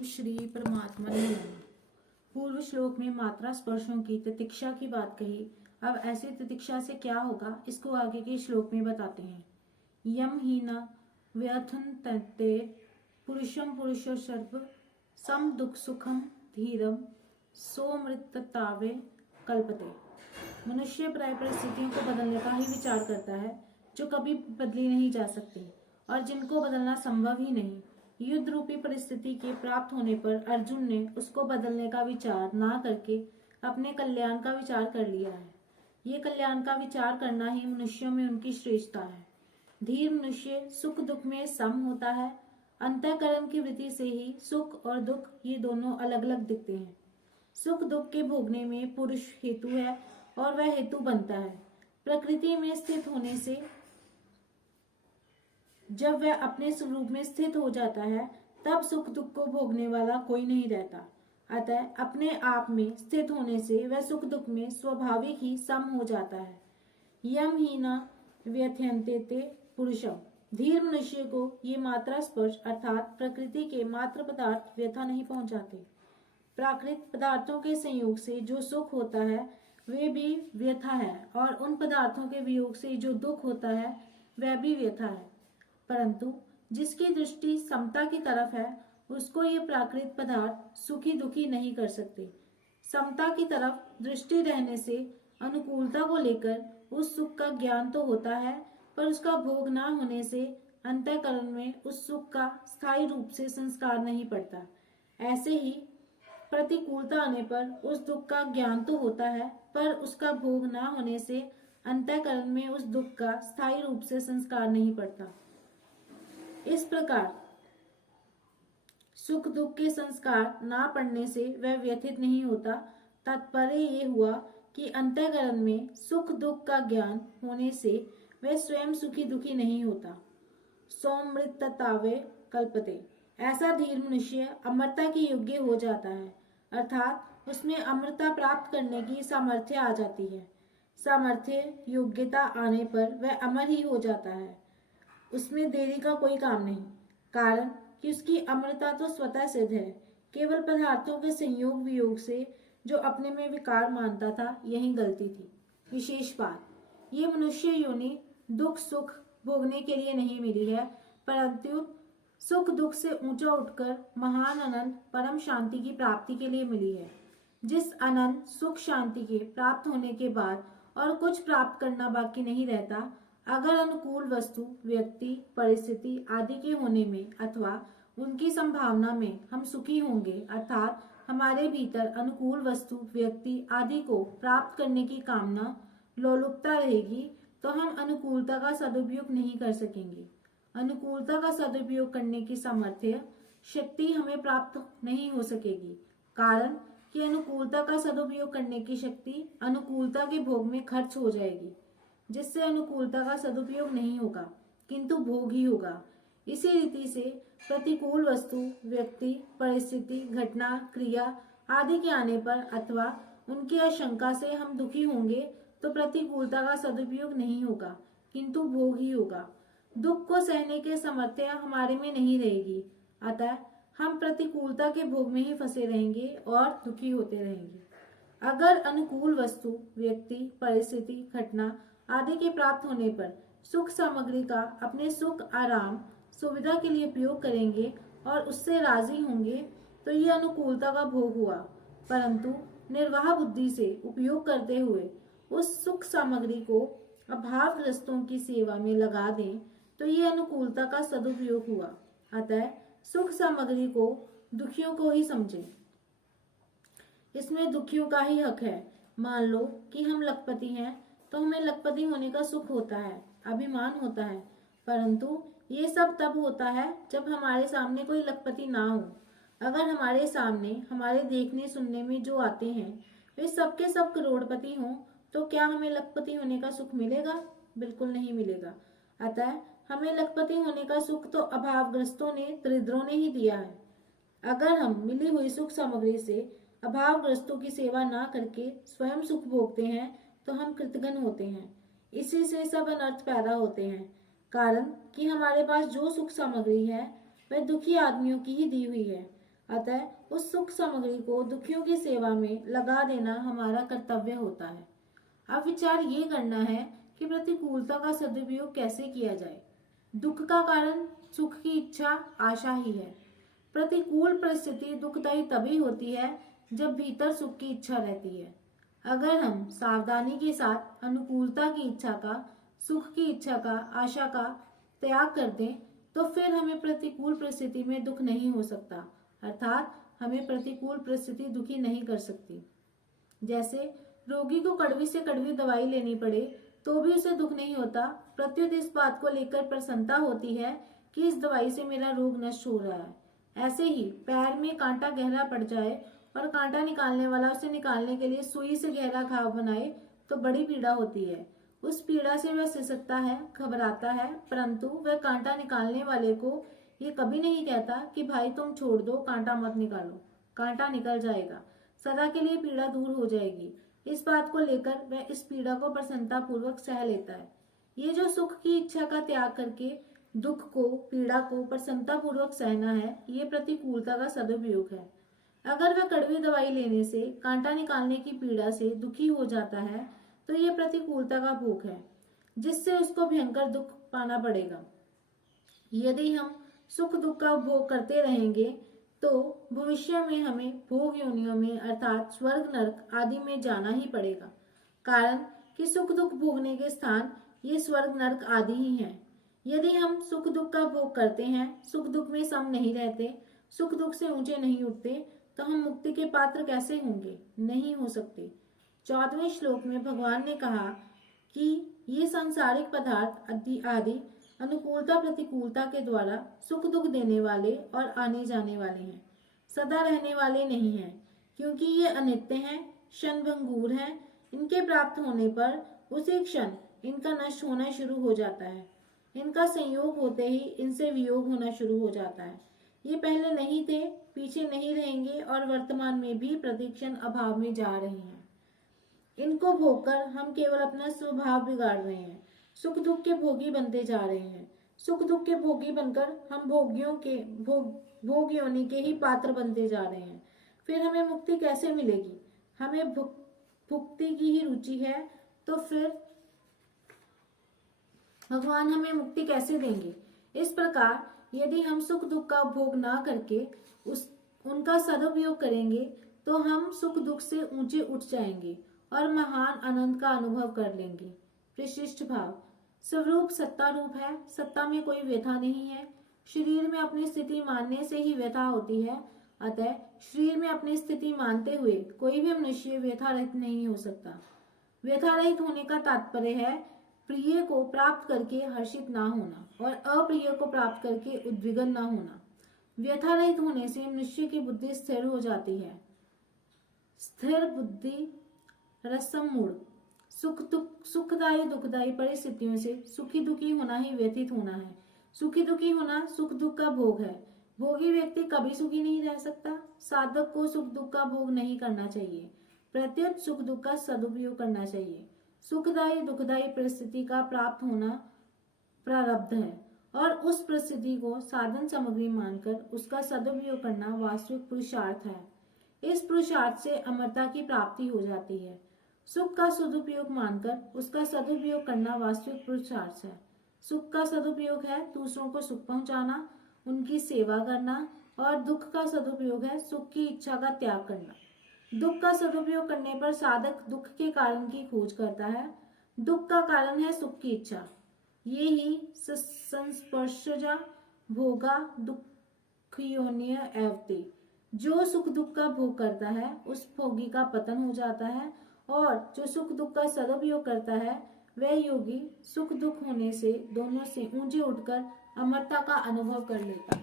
ओम श्री परमात्मा नमः। पूर्व श्लोक में मात्रा स्पर्शों की तितिक्षा की बात कही। अब ऐसी तितिक्षा से क्या होगा, इसको आगे के श्लोक में बताते हैं। यम ही न व्यथन तत्ते पुरुषम पुरुषो सर्व सम दुख सुखम धीरम सोमृततावे कल्पते। मनुष्य प्राय परिस्थितियों को बदलने का ही विचार करता है जो कभी बदली नहीं जा सकती और जिनको बदलना संभव ही नहीं। युद्ध रूपी परिस्थिति के प्राप्त होने पर अर्जुन ने उसको बदलने का विचार ना करके अपने कल्याण का विचार कर लिया है। ये कल्याण का विचार करना ही मनुष्यों में उनकी श्रेष्ठता है। धीर मनुष्य सुख दुख में सम होता है। अंतःकरण की वृत्ति से ही सुख और दुख ये दोनों अलग अलग दिखते हैं। सुख दुख के भोगने में पुरुष हेतु है और वह हेतु बनता है। प्रकृति में स्थित होने से जब वह अपने स्वरूप में स्थित हो जाता है तब सुख दुख को भोगने वाला कोई नहीं रहता। अतः अपने आप में स्थित होने से वह सुख दुख में स्वाभाविक ही सम हो जाता है। यम ही न व्यथयन्ते पुरुषम। धीर मनुष्य को ये मात्रा स्पर्श अर्थात प्रकृति के मात्र पदार्थ व्यथा नहीं पहुंचाते। प्राकृतिक पदार्थों के संयोग से जो सुख होता है वे भी व्यथा है और उन पदार्थों के वियोग से जो दुख होता है वह भी व्यथा है। परंतु जिसकी दृष्टि समता की तरफ है उसको ये प्राकृतिक पदार्थ सुखी दुखी नहीं कर सकते। समता की तरफ दृष्टि रहने से अनुकूलता को लेकर उस सुख का ज्ञान तो होता है पर उसका भोग ना होने से अंतःकरण में उस सुख का स्थायी रूप से संस्कार नहीं पड़ता। ऐसे ही प्रतिकूलता आने पर उस दुख का ज्ञान तो होता है पर उसका भोग ना होने से अंतःकरण में उस दुख का स्थायी रूप से संस्कार नहीं पड़ता। इस प्रकार सुख दुख के संस्कार ना पड़ने से वह व्यथित नहीं होता। तात्पर्य ये हुआ कि अंतःकरण में सुख दुख का ज्ञान होने से वह स्वयं सुखी दुखी नहीं होता। सौमृततावे कल्पते। ऐसा धीर मनुष्य अमरता के योग्य हो जाता है अर्थात उसमें अमरता प्राप्त करने की सामर्थ्य आ जाती है। सामर्थ्य योग्यता आने पर वह अमर ही हो जाता है। उसमें देरी का कोई काम नहीं, कारण कि उसकी अमरता तो स्वतः सिद्ध है। केवल पदार्थों के संयोग वियोग से जो अपने में विकार मानता था यही गलती थी। विशेष बात, ये मनुष्य योनि दुख सुख भोगने के लिए नहीं मिली है परंतु सुख दुख से ऊंचा उठकर महान अनंत परम शांति की प्राप्ति के लिए मिली है। जिस अनंत सुख शांति के प्राप्त होने के बाद और कुछ प्राप्त करना बाकी नहीं रहता। अगर अनुकूल वस्तु व्यक्ति परिस्थिति आदि के होने में अथवा उनकी संभावना में हम सुखी होंगे अर्थात हमारे भीतर अनुकूल वस्तु व्यक्ति आदि को प्राप्त करने की कामना लोलुपता रहेगी तो हम अनुकूलता का सदुपयोग नहीं कर सकेंगे। अनुकूलता का सदुपयोग करने की सामर्थ्य शक्ति हमें प्राप्त नहीं हो सकेगी, कारण कि अनुकूलता का सदुपयोग करने की शक्ति अनुकूलता के भोग में खर्च हो जाएगी, जिससे अनुकूलता का सदुपयोग नहीं होगा किंतु भोग ही होगा। इसी रीति से प्रतिकूल वस्तु व्यक्ति परिस्थिति घटना क्रिया आदि के आने पर अथवा उनकी आशंका से हम दुखी होंगे तो प्रतिकूलता का सदुपयोग नहीं होगा किंतु भोग ही होगा। दुख को सहने के सामर्थ्य हमारे में नहीं रहेगी, अतः हम प्रतिकूलता के भोग में ही फंसे रहेंगे और दुखी होते रहेंगे। अगर अनुकूल वस्तु व्यक्ति परिस्थिति घटना आदि के प्राप्त होने पर सुख सामग्री का अपने सुख आराम सुविधा के लिए उपयोग करेंगे और उससे राजी होंगे तो ये अनुकूलता का भोग हुआ। परंतु निर्वाह बुद्धि से उपयोग करते हुए उस सुख सामग्री को अभावग्रस्तों की सेवा में लगा दें तो ये अनुकूलता का सदुपयोग हुआ। अतः सुख सामग्री को दुखियों को ही समझें, इसमें दुखियों का ही हक है। मान लो कि हम लखपति हैं तो हमें लखपति होने का सुख होता है, अभिमान होता है, परंतु ये सब तब होता है जब हमारे सामने कोई लखपति ना हो। अगर हमारे सामने हमारे देखने सुनने में जो आते हैं वे सबके सब करोड़पति हों तो क्या हमें लखपति होने का सुख मिलेगा? बिल्कुल नहीं मिलेगा। अतः हमें लखपति होने का सुख तो अभावग्रस्तों ने दरिद्रों ने ही दिया है। अगर हम मिली हुई सुख सामग्री से अभावग्रस्तों की सेवा ना करके स्वयं सुख भोगते हैं तो हम कृतघ्न होते हैं। इसी से सब अनर्थ पैदा होते हैं, कारण कि हमारे पास जो सुख सामग्री है वह दुखी आदमियों की ही दी हुई है। अतः उस सुख सामग्री को दुखियों की सेवा में लगा देना हमारा कर्तव्य होता है। अब विचार ये करना है कि प्रतिकूलता का सदुपयोग कैसे किया जाए। दुख का कारण सुख की इच्छा, आशा ही है। प्रतिकूल परिस्थिति दुखदायी तभी होती है जब भीतर सुख की इच्छा रहती है। अगर हम सावधानी के साथ अनुकूलता की इच्छा का, सुख की इच्छा का, आशा का त्याग कर दें तो फिर हमें प्रतिकूल परिस्थिति में दुख नहीं हो सकता, अर्थात हमें प्रतिकूल परिस्थिति दुखी नहीं कर सकती। जैसे रोगी को कड़वी से कड़वी दवाई लेनी पड़े तो भी उसे दुख नहीं होता, प्रत्युत इस बात को लेकर प्रसन्नता होती है कि इस दवाई से मेरा रोग नष्ट हो रहा है। ऐसे ही पैर में कांटा गहरा पड़ जाए और कांटा निकालने वाला उसे निकालने के लिए सुई से गहरा घाव बनाए तो बड़ी पीड़ा होती है। उस पीड़ा से वह सिसकता है, घबराता है, परंतु वह कांटा निकालने वाले को ये कभी नहीं कहता कि भाई तुम छोड़ दो, कांटा मत निकालो, कांटा निकल जाएगा, सदा के लिए पीड़ा दूर हो जाएगी। इस बात को लेकर वह इस पीड़ा को प्रसन्नता पूर्वक सह लेता है। ये जो सुख की इच्छा का त्याग करके दुख को, पीड़ा को प्रसन्नता पूर्वक सहना है, ये प्रतिकूलता का सदुपयोग है। अगर वह कड़वी दवाई लेने से, कांटा निकालने की पीड़ा से दुखी हो जाता है तो ये प्रतिकूलता का भोग है, जिससे उसको भयंकर दुख पाना पड़ेगा। यदि हम सुख दुख का भोग करते रहेंगे तो भविष्य में हमें भोग योनियों में अर्थात स्वर्ग नरक आदि में जाना ही पड़ेगा, कारण कि सुख दुख भोगने के स्थान ये स्वर्ग नरक आदि ही हैं। यदि हम सुख दुख का भोग करते हैं, सुख दुख में सम नहीं रहते, सुख दुख से ऊंचे नहीं उठते, तो हम मुक्ति के पात्र कैसे होंगे? नहीं हो सकते। 14वें श्लोक में भगवान ने कहा कि ये सांसारिक पदार्थ आदि अनुकूलता प्रतिकूलता के द्वारा सुख दुख देने वाले और आने जाने वाले हैं, सदा रहने वाले नहीं हैं, क्योंकि ये अनित्य हैं, क्षणभंगुर हैं। इनके प्राप्त होने पर उसी क्षण इनका नष्ट होना शुरू हो जाता है। इनका संयोग होते ही इनसे वियोग होना शुरू हो जाता है। ये पहले नहीं थे, पीछे नहीं रहेंगे और वर्तमान में भी प्रतिक्षण अभाव में जा रहे हैं। इनको भोगकर हम केवल अपना स्वभाव बिगाड़ रहे हैं, सुख दुख के भोगी बनते जा रहे हैं। सुख दुख के भोगी बनकर हम भोग योनि के ही पात्र बनते जा रहे हैं। फिर हमें मुक्ति कैसे मिलेगी? हमें भुक्ति की ही रुचि है तो फिर भगवान हमें मुक्ति कैसे देंगे? इस प्रकार यदि हम सुख दुख का भोग ना करके उनका सदुपयोग करेंगे तो हम सुख दुख से ऊंचे उठ जाएंगे और महान आनंद का अनुभव कर लेंगे। विशिष्ट भाव स्वरूप सत्ता रूप है, सत्ता में कोई व्यथा नहीं है। शरीर में अपनी स्थिति मानने से ही व्यथा होती है, अतः शरीर में अपनी स्थिति मानते हुए कोई भी मनुष्य व्यथा रहित नहीं हो सकता। व्यथा रहित होने का तात्पर्य है प्रिय को प्राप्त करके हर्षित ना होना और अप्रिय को प्राप्त करके उद्विग्न ना होना। व्यथा रहित होने से मनुष्य की बुद्धि स्थिर हो जाती है। स्थिर बुद्धि रसम मूड। सुखदायी दुखदायी परिस्थितियों से सुखी दुखी होना ही व्यतीत होना है। सुखी दुखी होना सुख दुख का भोग है। भोगी व्यक्ति कभी सुखी नहीं रह सकता। साधक को सुख दुख का भोग नहीं करना चाहिए, प्रत्युत सुख दुख का सदुपयोग करना चाहिए। सुखदायी दुखदायी परिस्थिति का प्राप्त होना प्रारब्ध है और उस परिस्थिति को साधन सामग्री मानकर उसका सदुपयोग करना वास्तविक पुरुषार्थ है। इस पुरुषार्थ से अमरता की प्राप्ति हो जाती है। सुख का सदुपयोग मानकर उसका सदुपयोग करना वास्तविक पुरुषार्थ है। सुख का सदुपयोग है दूसरों को सुख पहुंचाना, उनकी सेवा करना, और दुख का सदुपयोग है सुख की इच्छा का त्याग करना। दुख का सदुपयोग करने पर साधक दुख के कारण की खोज करता है। दुख का कारण है सुख की इच्छा। ये ही संस्पर्शजा भोगा दुखयोन्य एवते। जो सुख दुख का भोग करता है उस भोगी का पतन हो जाता है, और जो सुख दुख का सदुपयोग करता है वह योगी सुख दुख होने से दोनों से ऊंचे उठकर अमरता का अनुभव कर लेता है।